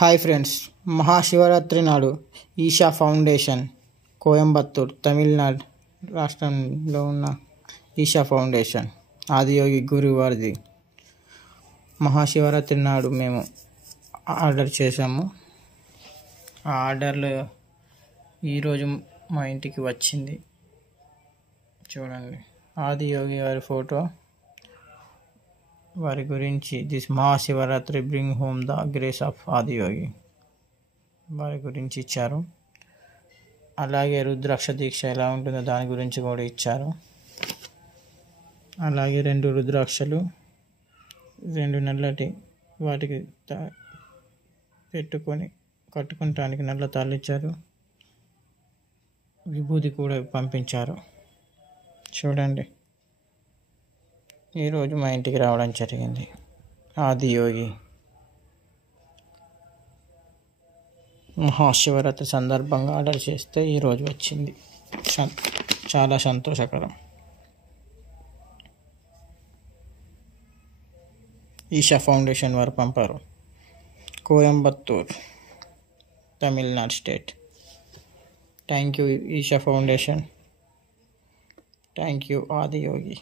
Hi friends, Mahashivratri నాడు Isha foundation Coimbatore Tamil Nadu రాష్ట్రంలో ఉన్న ఈషా ఫౌండేషన్ ఆదియోగి గురువారిది మహాశివరాత్రి నాడు మేము ఆర్డర్ చేసాము. ఆ ఆర్డర్లో ఈరోజు మా ఇంటికి వచ్చింది. చూడండి, ఆదియోగి గారి ఫోటో, వారి గురించి this Mahashivratri bring home the grace of Adiyogi వారి గురించి ఇచ్చారు. అలాగే రుద్రాక్ష దీక్ష ఎలా ఉంటుందో దాని గురించి కూడా ఇచ్చారు. అలాగే 2 రుద్రాక్షలు, 2 నల్లటి వాటికి పెట్టుకొని కట్టుకుంటానికి నల్ల తాళ్ళు ఇచ్చారు. విభూతి కూడా పంపించారు. చూడండి, ఈరోజు మా ఇంటికి రావడం జరిగింది. ఆదియోగి మహాశివరాత్రి సందర్భంగా ఆర్డర్ చేస్తే ఈరోజు వచ్చింది. చాలా సంతోషకరం. ఈషా ఫౌండేషన్ వారు పంపారు. Coimbatore, Tamil Nadu state. Thank you Isha Foundation. Thank you Adiyogi.